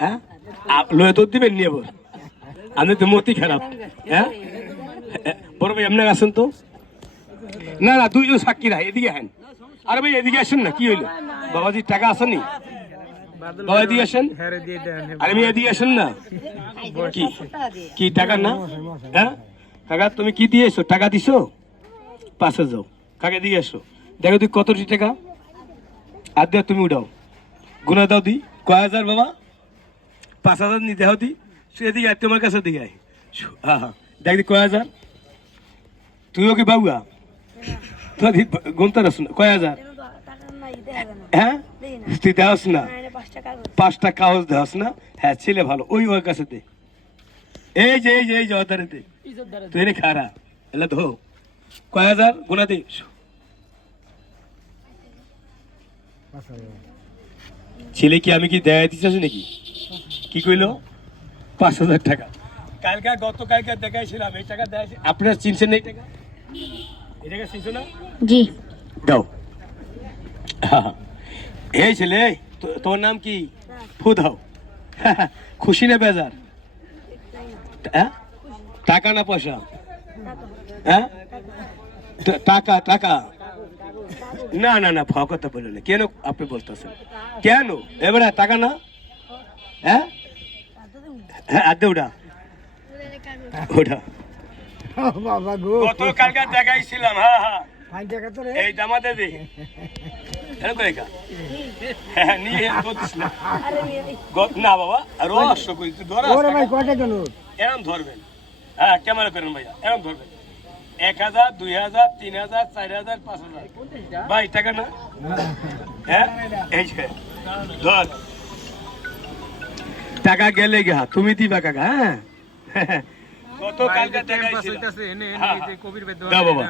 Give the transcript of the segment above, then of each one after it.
হ্যাঁ লয়ে তো দিবেন নিয়ে বল আপনি তো মতি খারাপ হ্যাঁ বড় ভাই আপনার আসেন তো না না দুইজন সাক্ষী রাখ এদিকে হেন আরে ভাই এদিকে আসেন না কি হইলো বাবাজির টাকা আসেনি বাবা এদিকে আসেন আরে ভাই এদিকে আসেন না কি কি টাকা না হ্যাঁ কাকা তুমি কি দিয়েছো টাকা দিছো পাশে যাও কাকে দিয়ে আসো দেখো তুই কতটি টাকা আর দেখ তুমি উঠাও গুনা দাও দি কয় হাজার বাবা 5,000 নিতে হও দি এদিকে আয় তোমার কাছে দিকে আয় হ্যাঁ হ্যাঁ দেখ দি কয় হাজার তুইও কি বাবুয়া তুই গুনতে রাস না কয় হাজার হ্যাঁ তুই দেওয়াস না 5টা কাগজ দেওয়াস না হ্যাঁ ছেলে ভালো ওই ওর কাছে দে এই যে ওদারে দে তুই রে খারা এলা ধো কয় হাজার গুনা দে ছেলে কি আমি কি দেয় দিচ্ছি নাকি কি কইলো 5,000 টাকা কালকে গতকালকে দেখাইছিলাম এই টাকা দেয় আপনারা চিনছেন এই টাকা এই টাকা চিনছো না জি দাও এই ছেলে তোর নাম কি ফু দাও খুশি না বেজার টাকা না পয়সা হ্যাঁ টাকা টাকা না না না ফাও কথা বলে না কেন আপনি বলতেছেন কেন এবারে টাকা না হ্যাঁ হ্যাঁ আদে ওটা ওটা গত কালকে দেখাইছিলাম হ্যাঁ হ্যাঁ এই জামাতে দে এরকম করে কা হ্যাঁ নিয়ে করছিস না না বাবা আর অবশ্য কই তুই ধরা ভাই কয়টা কেন এরকম ধরবেন হ্যাঁ ক্যামেরা করেন ভাইয়া এরকম ধরবেন 1,000 2,000 3,000 4,000 5,000 ভাই টাকা না হ্যাঁ এই যে ধর টাকা গেলে গা তুমি দিবা কাকা হ্যাঁ কত কালকে দেখাইছিল দাও বাবা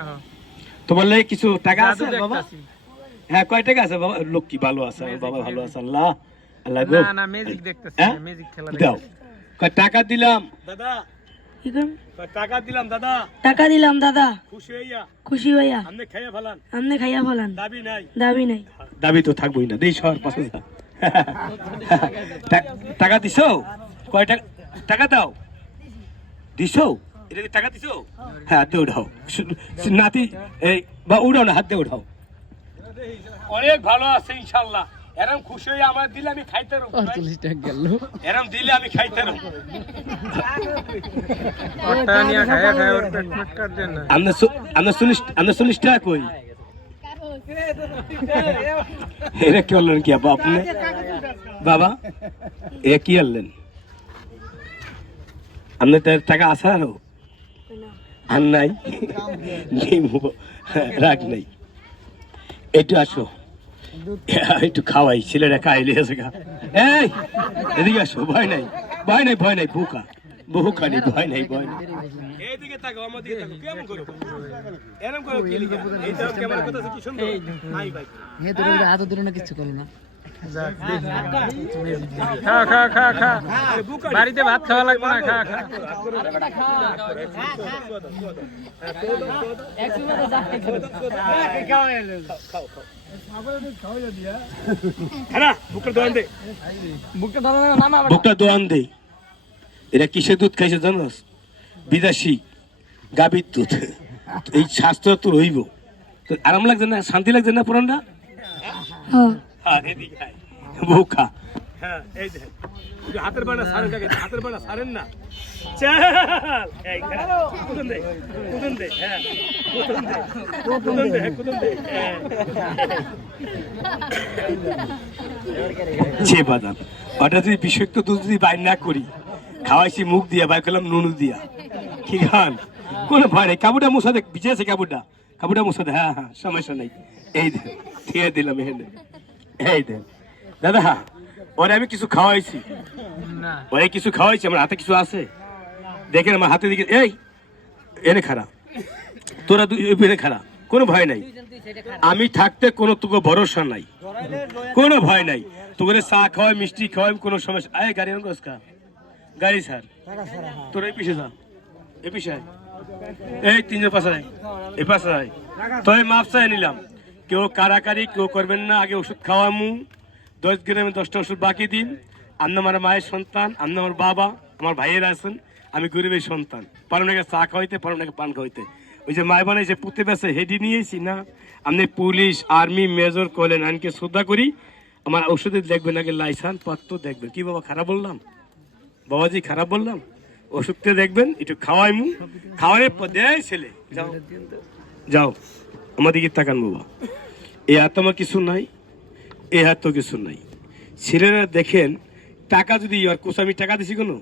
তোমার লাগে কিছু টাকা আছে বাবা হ্যাঁ কয় টাকা আছে বাবা লোক কি ভালো আছে বাবা ভালো আছে আল্লাহ আল্লাহ গো না না ম্যাজিক দেখতেছি ম্যাজিক খেলা দাও কয় টাকা দিলাম দাদা কি করব টাকা দিলাম দাদা টাকা দিলাম দাদা খুশি হইয়া আমনে খাইয়া ফলান দাবি নাই দাবি তো থাকবোই না দেই সর পাশে টাকা দিছো কয় টাকা টাকা দাও দিছো এটা টাকা দিছো হ্যাঁ হাতে উঠাও নাতি এই বা উঠাও না হাতে উঠাও অনেক ভালো আছে ইনশাআল্লাহ এরকম খুশি হয়ে আমার দিলে আমি খাইতে রব 48 টাকা গেল এরকম দিলে আমি খাইতে রব ওটা নিয়া খায়া খায়া ওর পেট পেট কাট দেন না আমরা 40 টাকা কই এরা কি বললেন কি আপনি বাবা এ কি বললেন আপনার টাকা আছে আরো আর নাই রাগ নাই একটু আসো একটু খাওয়াই ছেলেরা খাইলে এসে খা এই এদিকে আসো ভয় নাই বুকা বুকা নেই ভয় নাই এইদিকে তাকাও আমার দিকে তাকাও কেমন করো এরকম করো কি লিখা এই তো ক্যামেরা কথা কি সুন্দর নাই ভাই হে তোর হাত ধরে না কিছু করো না খা খা খা খা বাড়িতে ভাত খাওয়া লাগবে না খা খা বুকটা দোয়ান দে এরা কিসের দুধ খাইছে জানোস বিদেশি গাভীর দুধ এই স্বাস্থ্য তো রইব আরাম লাগছে না শান্তি লাগছে না পুরানটা বোকা হ্যাঁ এই যে হাতের বানা সারেন কাকে হাতের বানা সারেন না চল এই কুদন দে হ্যাঁ কুদন দে যে বাদাম ওটা যদি বিষাক্ত দুধ যদি বাইর না করি খাওয়াইছি মুখ দিয়া বাইর করলাম নুনু দিয়া কি গান কোন ভয় নেই কাবুটা মুসা দেখ বিচেছে কাবুটা মুসা দে হ্যাঁ হ্যাঁ সমস্যা নেই এই দে দিয়ে দিলাম এই দে দাদা ওরে আমি কিছু খাওয়াইছি আমার হাতে কিছু আছে দেখেন আমার হাতে দিকে এই এনে খারাপ তোরা এনে খারাপ কোনো ভয় নাই আমি থাকতে কোনো তোকে ভরসা নাই কোনো ভয় নাই তোকে চা খাওয়াই মিষ্টি খাওয়াই কোনো সমস্যা আয় গাড়ি গাড়ি স্যার তোর এই পিছিয়ে যা এই পিছিয়ে এই 3 পাশে এই পাশে তো মাপ চাই নিলাম কেউ কারাকারি কেউ করবেন না আগে ওষুধ খাওয়ামু 10 গ্রামে 10টা ওষুধ বাকি দিন আপনি আমার মায়ের সন্তান, আপনি আমার বাবা, আমার ভাইয়েরা আছেন, আমি গরিবের সন্তান। পারুনাকে চা খাওয়াইতে, পারুনাকে পান খাওয়াইতে। ওই যে মায় বানাইছে পুঁতে বেছে হেডি নিয়েছি না, আপনি পুলিশ আর্মি মেজর কলেন আনকে শ্রদ্ধা করি। আমার ওষুধে দেখবেন আগে লাইসান পত্র দেখবেন। কি বাবা খারাপ বললাম? বাবাজি খারাপ বললাম? ওষুধটা দেখবেন, একটু খাওয়াইমু, খাওয়ানোর পর দেয় ছেলে যাও যাও আমাদিকে তাকান বাবা। এ হাত আমার কিছু নাই, এ হাত তো কিছু নাই। ছেলেরা দেখেন টাকা যদি আর কোচ আমি টাকা দিছি কোনো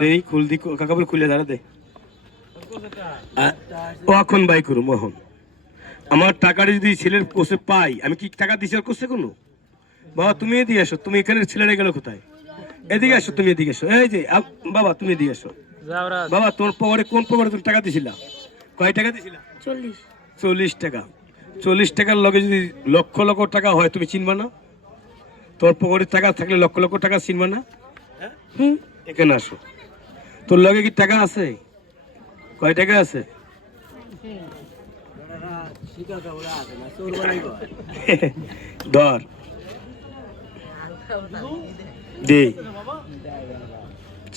দেই খুল দি কাকাবুল খুলে দাঁড়া দে ও এখন বাই করুম এখন আমার টাকাটা যদি ছেলের কোষে পাই, আমি কি টাকা দিছি আর কোষে কোনো? বাবা তুমি এদিকে আসো, তুমি এখানে ছেলেরা গেল কোথায়? এদিকে আসো, তুমি এদিকে আসো। এই যে বাবা তুমি এদিকে আসো। বাবা তোমার পকেটে কোন পকেটে তুমি টাকা দিছিলা? কয় টাকা দিছিলা? 40 টাকা। 40 টাকার লগে যদি লক্ষ লক্ষ টাকা হয় তুমি চিনবা না? তোর পকেটে টাকা থাকলে লক্ষ লক্ষ টাকা চিনবা না? এখানে আসো। তোর লগে কি টাকা আছে? কয় টাকা আছে? ধর দে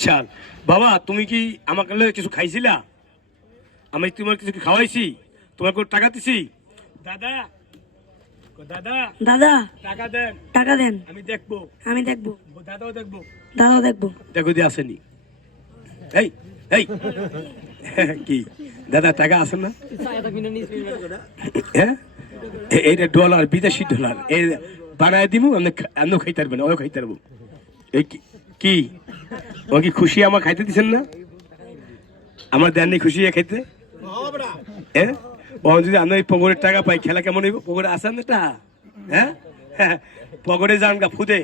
চাল। বাবা তুমি কি আমাকে কিছু খাইছিলা? আমি তোমার কিছু খাওয়াইছি? তোমার কোনো টাকা দিছি? দাদা দাদা দাদা টাকা দেন, টাকা দেন, আমি দেখবো, আমি দেখবো, দাদাও দেখবো। দাদাও দেখবো। দেখো দিয়ে আসেনি। এই এই কি দাদা টাকা আছে না? হ্যাঁ এইটা ডলার, বিদেশি ডলার। এই বানায় দিব, আমি খাইতে পারবেন, ওও খাইতে পারবো। এই কি ও কি খুশি আমার খাইতে দিচ্ছেন না? আমার দেন নেই খুশি খাইতে? হ্যাঁ ও যদি আমি পকেটের টাকা পাই খেলা কেমন হইব? পকেটে আসেন না? হ্যাঁ হ্যাঁ পকেটে যান গা ফুদে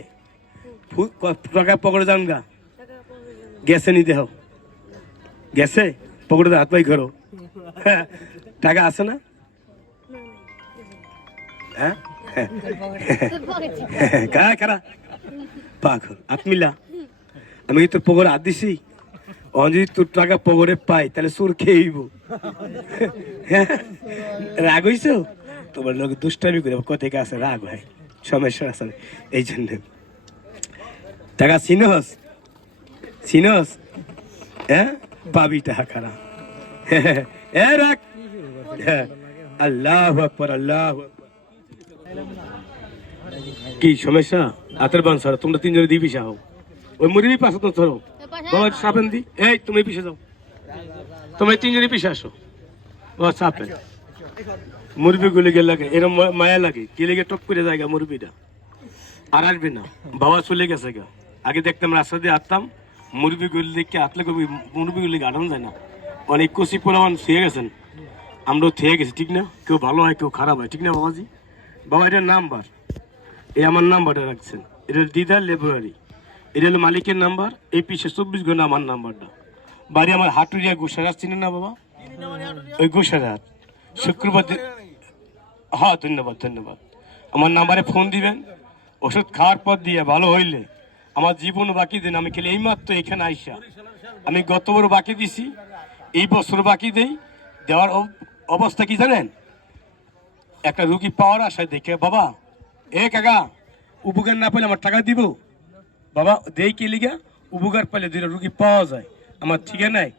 টাকা পকেটে যান গা। গেছে নি দেহ গেছে পকেটে হাত পাই করো। হ্যাঁ টাকা আছে না? হ্যাঁ কারা কারা পাগল আত্মিলা। আমি তোর পকেটে হাত দিছি, ও যদি তোর টাকা পকেটে পাই তাহলে চোর খেয়েইব। রাগ হইছ? তোমার লোক দুষ্টামি করে কোথেকে আছে রাগ হয়, সমস্যা আছে এই জন্য। টাকা চিনস চিনস? হ্যাঁ পাবি টাকা খারা। হ্যাঁ রাখ। আল্লাহু আকবার, আল্লাহু আকবার। কি সমস্যা? হাতের বান ছাড়ো, তোমরা তিনজনে দিয়ে পিছা হও। ওই মুরগি পাশে তো ধরো বাবা, চাপেন দি। এই তুমি পিছে যাও, তোমরা তিনজনে পিছে আসো। বাবা চাপেন। মুরগি গুলি গেলে লাগে এরকম মায়া লাগে, গেলে গিয়ে টপ করে যায় মুরগিটা, আর আসবে না। বাবা চলে গেছে গা। আগে দেখতাম রাস্তা দিয়ে আসতাম, মুরগি গুলি দেখে আতলে মুরগি গুলি গাড়ানো যায় না। অনেক কচি পোলাওয়ান থুয়ে গেছেন, আমরাও থুয়ে গেছি, ঠিক না? কেউ ভালো হয় কেউ খারাপ হয়, ঠিক না বাবাজি? বাবা এটার নাম্বার, এই আমার নাম্বারটা রাখছেন, এটা দিদার লেবরারি, এটা হলো মালিকের নাম্বার। এই পিছিয়ে 24 ঘন্টা আমার নাম্বারটা। বাড়ি আমার হাটুরিয়া গোসারাত, চিনেন না বাবা? ওই গোসারাত শুক্রবার। হ্যাঁ ধন্যবাদ ধন্যবাদ। আমার নাম্বারে ফোন দিবেন, ওষুধ খাওয়ার পর দিয়ে ভালো হইলে আমার জীবন বাকি দিন। আমি খেলে এইমাত্র এখানে আইসা আমি গত বড় বাকি দিছি, এই বছর বাকি দেই। দেওয়ার অবস্থা কি জানেন? একটা রুগী পাওয়ার আশায় দেখে বাবা এ কাকা উপকার না পেলে আমার টাকা দিব বাবা, দেই কে লিগা? উপকার পেলে দুইটা রুগী পাওয়া যায়। আমার ঠিকানায়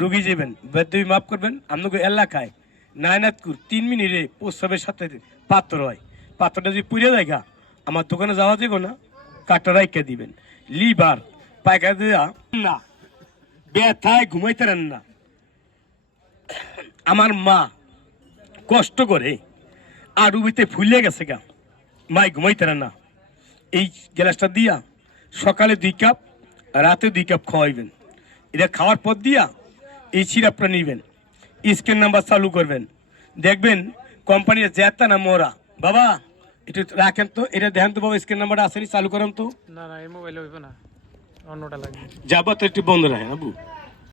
রুগী যাবেন, বেদবি মাফ করবেন। আপনাকে এলাকায় নায়নাতপুর 3 মিনিটে প্রস্রাবের সাথে পাত্র হয়, পাত্রটা যদি পুড়ে যায় গা, আমার দোকানে যাওয়া যাবে না, কাঠটা রাইখা দিবেন। লিভার পায়খানা দেওয়া না, ব্যথায় ঘুমাইতে পারেন না। আমার মা কষ্ট করে আর রুবিতে ফুলে গেছে গা, মাই ঘুমাইতে পারে না। এই গ্লাসটা দিয়া সকালে 2 কাপ, রাতে 2 কাপ খাওয়াইবেন। এটা খাওয়ার পর দিয়া এই সিরাপটা নিবেন, স্ক্যান নাম্বার চালু করবেন, দেখবেন কোম্পানির জেতা না মোরা। বাবা একটু রাখেন তো, এটা দেখেন তো বাবা, স্ক্যান নাম্বারটা আসেনি, চালু করেন তো। না না এই মোবাইলে হইব না, অন্যটা লাগবে। যাবা তো একটু বন্ধ রাখেন আবু।